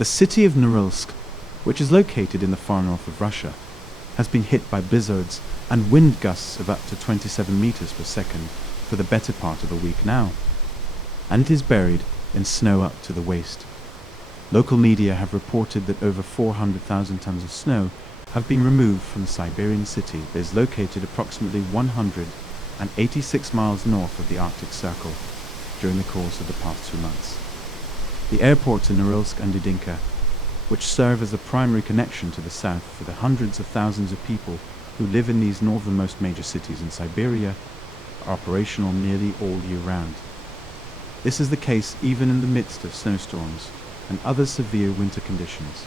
The city of Norilsk, which is located in the far north of Russia, has been hit by blizzards and wind gusts of up to 27 meters per second for the better part of a week now, and it is buried in snow up to the waist. Local media have reported that over 400,000 tons of snow have been removed from the Siberian city that is located approximately 186 miles north of the Arctic Circle during the course of the past 2 months. The airports in Norilsk and Dudinka, which serve as a primary connection to the south for the hundreds of thousands of people who live in these northernmost major cities in Siberia, are operational nearly all year round. This is the case even in the midst of snowstorms and other severe winter conditions.